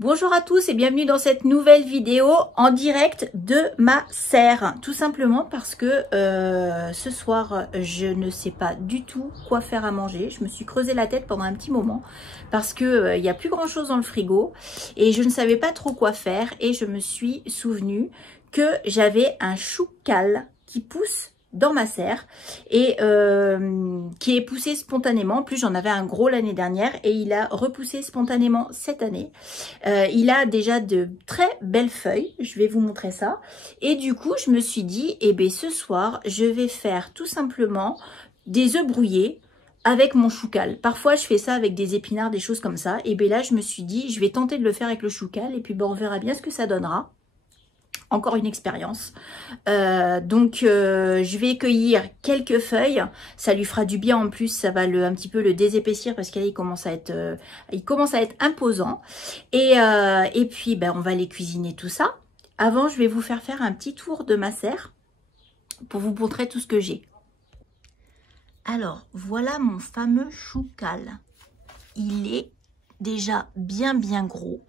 Bonjour à tous et bienvenue dans cette nouvelle vidéo en direct de ma serre. Tout simplement parce que ce soir, je ne sais pas du tout quoi faire à manger. Je me suis creusé la tête pendant un petit moment parce que il n'y a plus grand chose dans le frigo et je ne savais pas trop quoi faire. Et je me suis souvenu que j'avais un choucal qui pousse dans ma serre et qui est poussé spontanément. En plus, j'en avais un gros l'année dernière et il a repoussé spontanément cette année. Il a déjà de très belles feuilles, je vais vous montrer ça. Et du coup, je me suis dit, eh bien ce soir, je vais faire tout simplement des œufs brouillés avec mon choucal. Parfois, je fais ça avec des épinards, des choses comme ça. Et bien là, je me suis dit, je vais tenter de le faire avec le choucal et puis bon, on verra bien ce que ça donnera. Encore une expérience. Je vais cueillir quelques feuilles. Ça lui fera du bien en plus. Ça va un petit peu le désépaissir parce qu'il commence à être, imposant. Et puis, on va les cuisiner tout ça. Avant, je vais vous faire un petit tour de ma serre pour vous montrer tout ce que j'ai. Alors, voilà mon fameux choucal. Il est déjà bien gros.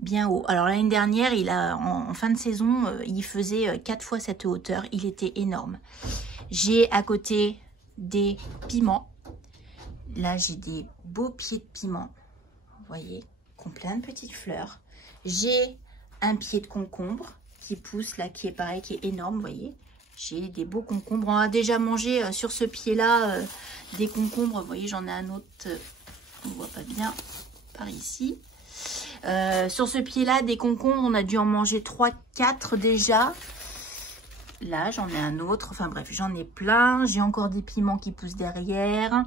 Bien haut. Alors l'année dernière, en fin de saison, il faisait 4 fois cette hauteur. Il était énorme. J'ai à côté des piments. Là, j'ai des beaux pieds de piment. Vous voyez, qui ont plein de petites fleurs. J'ai un pied de concombre qui pousse là, qui est pareil, qui est énorme. Vous voyez, j'ai des beaux concombres. On a déjà mangé sur ce pied-là des concombres. Vous voyez, j'en ai un autre. On ne voit pas bien par ici. Sur ce pied-là, des concombres, on a dû en manger 3-4 déjà. Là, j'en ai un autre. Enfin bref, j'en ai plein. J'ai encore des piments qui poussent derrière.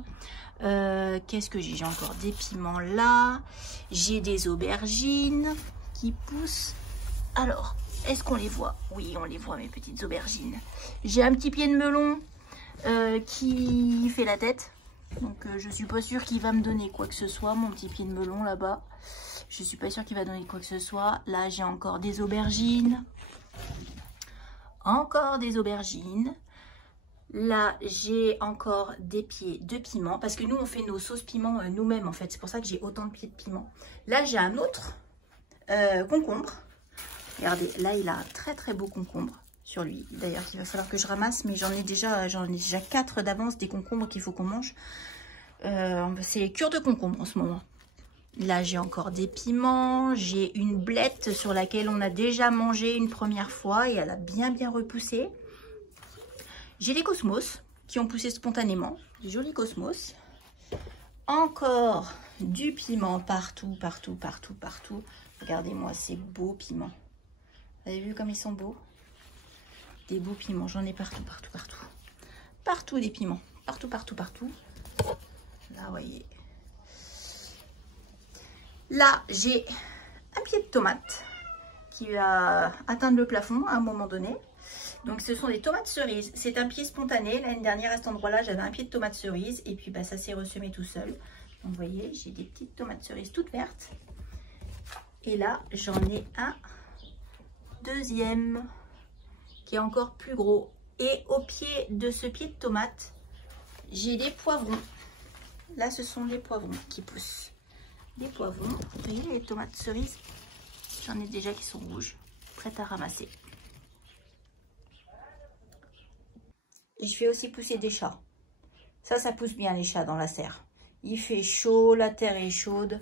Qu'est-ce que j'ai? J'ai encore des piments là. J'ai des aubergines qui poussent. Alors, est-ce qu'on les voit? Oui, on les voit, mes petites aubergines. J'ai un petit pied de melon qui fait la tête. Donc, je suis pas sûre qu'il va me donner quoi que ce soit, mon petit pied de melon là-bas. Je suis pas sûre qu'il va donner quoi que ce soit. Là, j'ai encore des aubergines. Encore des aubergines. Là, j'ai encore des pieds de piment. Parce que nous, on fait nos sauces piment nous-mêmes, en fait. C'est pour ça que j'ai autant de pieds de piment. Là, j'ai un autre concombre. Regardez, là, il a un très beau concombre sur lui. D'ailleurs, il va falloir que je ramasse. Mais j'en ai déjà 4 d'avance des concombres qu'il faut qu'on mange. C'est cure de concombre en ce moment. Là, j'ai encore des piments. J'ai une blette sur laquelle on a déjà mangé une première fois et elle a bien repoussé. J'ai des cosmos qui ont poussé spontanément. Des jolis cosmos. Encore du piment partout. Regardez-moi ces beaux piments. Vous avez vu comme ils sont beaux? Des beaux piments. J'en ai partout. Partout des piments. Partout. Là, vous voyez. Là, j'ai un pied de tomate qui va atteindre le plafond à un moment donné. Donc, ce sont des tomates cerises. C'est un pied spontané. L'année dernière, à cet endroit-là, j'avais un pied de tomate cerise. Et puis, ça s'est ressemé tout seul. Donc, vous voyez, j'ai des petites tomates cerises toutes vertes. Et là, j'en ai un deuxième qui est encore plus gros. Et au pied de ce pied de tomate, j'ai des poivrons. Là, ce sont les poivrons qui poussent. Des poivrons, vous voyez les tomates cerises, j'en ai déjà qui sont rouges, prêtes à ramasser. Et je fais aussi pousser des chats. Ça pousse bien les chats dans la serre. Il fait chaud, la terre est chaude.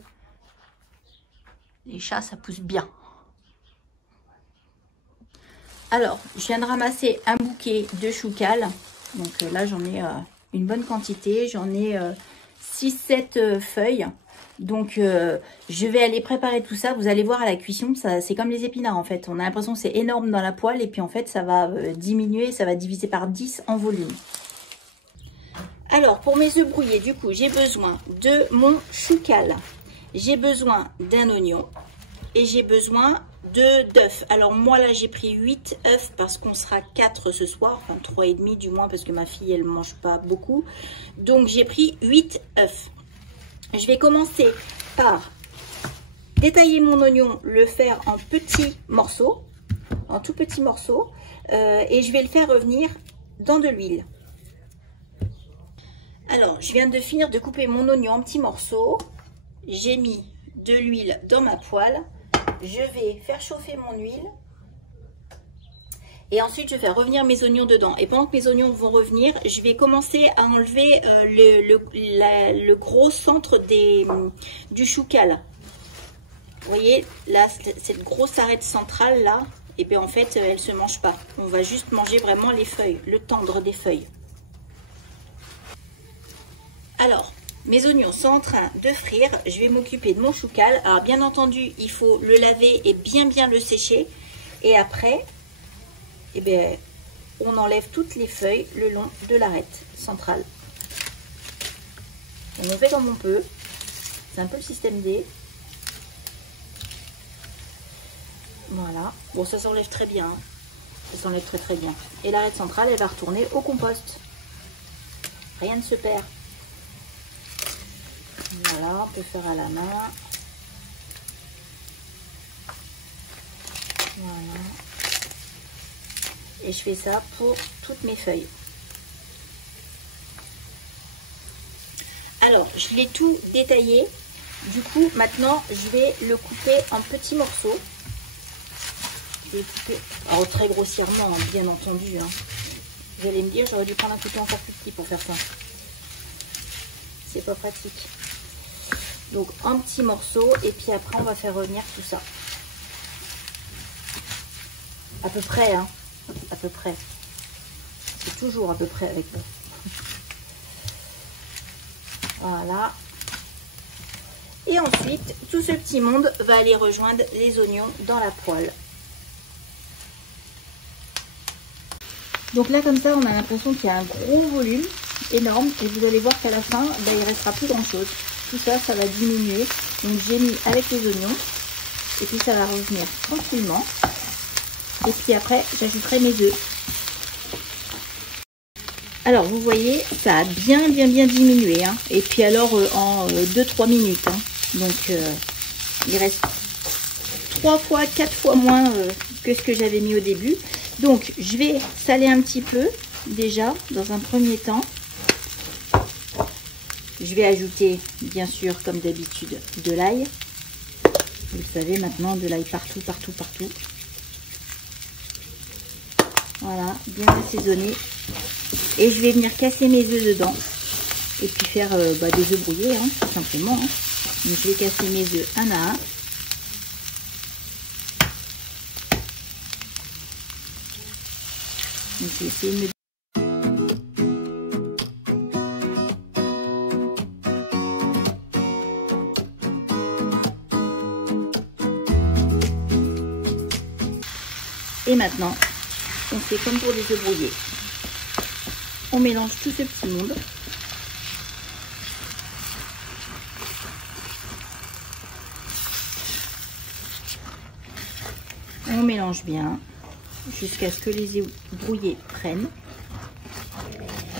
Les chats, ça pousse bien. Alors, je viens de ramasser un bouquet de choucal. Donc là, j'en ai une bonne quantité. J'en ai 6-7 feuilles. Donc, je vais aller préparer tout ça. Vous allez voir à la cuisson, c'est comme les épinards en fait. On a l'impression que c'est énorme dans la poêle et puis en fait, ça va diminuer, ça va diviser par 10 en volume. Alors, pour mes œufs brouillés, du coup, j'ai besoin de mon choucal. J'ai besoin d'un oignon et j'ai besoin d'œufs. Alors, moi là, j'ai pris 8 œufs parce qu'on sera 4 ce soir. Enfin, 3,5 du moins parce que ma fille, elle ne mange pas beaucoup. Donc, j'ai pris 8 œufs. Je vais commencer par détailler mon oignon, le faire en petits morceaux, en tout petits morceaux, et je vais le faire revenir dans de l'huile. Alors, je viens de finir de couper mon oignon en petits morceaux. J'ai mis de l'huile dans ma poêle. je vais faire chauffer mon huile. Et ensuite, je vais faire revenir mes oignons dedans. Et pendant que mes oignons vont revenir, je vais commencer à enlever le gros centre du choucal. Vous voyez, là, cette grosse arête centrale, là, et bien en fait, elle ne se mange pas. On va juste manger vraiment les feuilles, le tendre des feuilles. Alors, mes oignons sont en train de frire. Je vais m'occuper de mon choucal. Alors, bien entendu, il faut le laver et bien le sécher. Et après... eh bien, on enlève toutes les feuilles le long de l'arête centrale. On fait comme on peut. C'est un peu le système D. Voilà. Bon, ça s'enlève très bien. Hein. Ça s'enlève très bien. Et l'arête centrale, elle va retourner au compost. Rien ne se perd. Voilà, on peut faire à la main. Voilà. Et je fais ça pour toutes mes feuilles. Alors, je l'ai tout détaillé. Du coup, maintenant, je vais le couper en petits morceaux. Je vais couper, alors très grossièrement, bien entendu. Hein. Vous allez me dire, j'aurais dû prendre un couteau encore plus petit pour faire ça. C'est pas pratique. Donc, en petits morceaux. Et puis après, on va faire revenir tout ça. À peu près, hein. À peu près. C'est toujours à peu près avec moi. Voilà. Et ensuite, tout ce petit monde va aller rejoindre les oignons dans la poêle. Donc là, comme ça, on a l'impression qu'il y a un gros volume énorme. Et vous allez voir qu'à la fin, ben, il ne restera plus grand chose. Tout ça, ça va diminuer. Donc j'ai mis avec les oignons. Et puis ça va revenir tranquillement. Et puis après, j'ajouterai mes œufs. Alors, vous voyez, ça a bien diminué. Hein. Et puis alors, en 2-3 minutes. Hein. Donc, il reste 3 fois, 4 fois moins que ce que j'avais mis au début. Donc, je vais saler un petit peu, déjà, dans un premier temps. Je vais ajouter, bien sûr, comme d'habitude, de l'ail. Vous le savez maintenant, de l'ail partout. Voilà, bien assaisonné. Et je vais venir casser mes œufs dedans. Et puis faire des œufs brouillés, hein, tout simplement. Hein. Donc je vais casser mes œufs un à un. Donc je vais essayer de me... Et maintenant, on fait comme pour les œufs brouillés. On mélange tout ce petit monde. On mélange bien jusqu'à ce que les œufs brouillés prennent.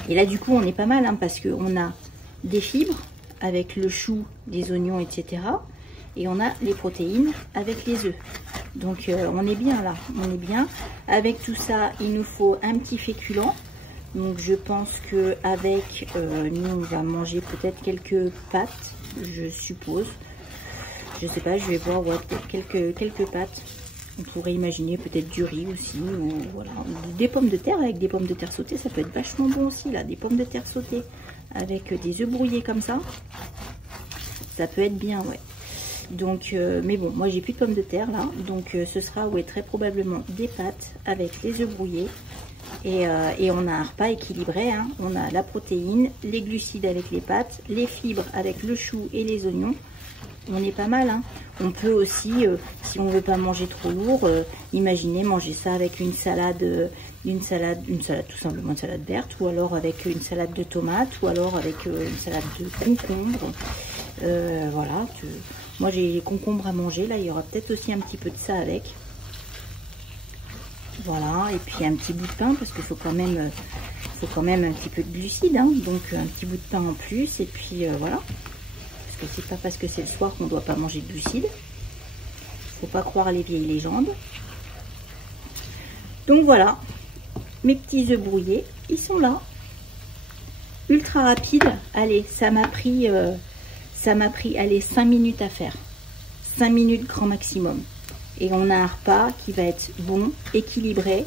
Et là, du coup, on est pas mal hein, parce qu'on a des fibres avec le chou, les oignons, etc. Et on a les protéines avec les œufs. Donc, on est bien là. On est bien. Avec tout ça, il nous faut un petit féculent. Donc je pense qu'avec, nous on va manger peut-être quelques pâtes, je suppose. Je sais pas, je vais voir, ouais, peut-être quelques pâtes. On pourrait imaginer peut-être du riz aussi, ou voilà. Des pommes de terre avec des pommes de terre sautées, ça peut être vachement bon aussi là. Des pommes de terre sautées avec des œufs brouillés comme ça, ça peut être bien, ouais. Donc, mais bon, moi j'ai plus de pommes de terre là, donc ce sera ouais, très probablement des pâtes avec les œufs brouillés. Et on a un repas équilibré, hein. On a la protéine, les glucides avec les pâtes, les fibres avec le chou et les oignons. On est pas mal, hein. On peut aussi, si on ne veut pas manger trop lourd, imaginez manger ça avec une salade tout simplement une salade verte, ou alors avec une salade de tomates, ou alors avec une salade de concombre. Voilà, moi j'ai les concombres à manger, là il y aura peut-être aussi un petit peu de ça avec. Voilà, et puis un petit bout de pain parce qu'il faut quand même un petit peu de glucides, hein, donc un petit bout de pain en plus, et puis voilà. Parce que c'est pas parce que c'est le soir qu'on ne doit pas manger de glucides. Faut pas croire les vieilles légendes. Donc voilà, mes petits œufs brouillés, ils sont là. Ultra rapide. Allez, ça m'a pris allez, 5 minutes à faire. 5 minutes grand maximum. Et on a un repas qui va être bon, équilibré,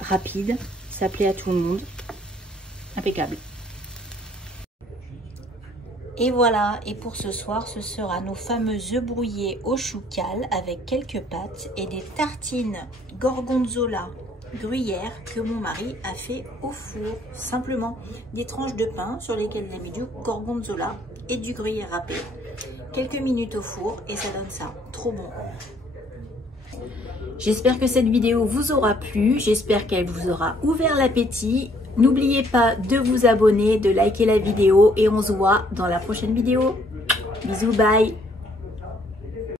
rapide. Ça plaît à tout le monde. Impeccable. Et voilà, et pour ce soir, ce sera nos fameux œufs brouillés au chou cal avec quelques pâtes et des tartines gorgonzola gruyère que mon mari a fait au four. Simplement des tranches de pain sur lesquelles il a mis du gorgonzola et du gruyère râpé. Quelques minutes au four et ça donne ça. Trop bon. J'espère que cette vidéo vous aura plu. J'espère qu'elle vous aura ouvert l'appétit. N'oubliez pas de vous abonner, de liker la vidéo et on se voit dans la prochaine vidéo. Bisous, bye!